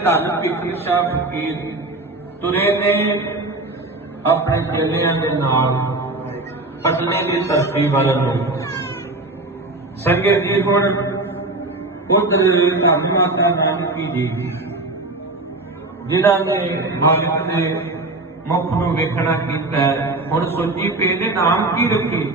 धन पीर शाह फकीर तुरे ने अपने चेलिया के नाल की धरती वालों संगे जी हूँ ਉਧਰ ਧੰਨ ਮਾਤਾ ਨਾਨਕੀ ਜੀ ਜਿਨ੍ਹਾਂ ਨੇ ਭਗਤ ਦੇ ਮੁਖ ਨੂੰ ਵੇਖਣਾ ਕੀਤਾ, ਹੁਣ ਸੋਚੀ ਪਏ ਨੇ ਨਾਮ ਕੀ ਰੱਖੇ?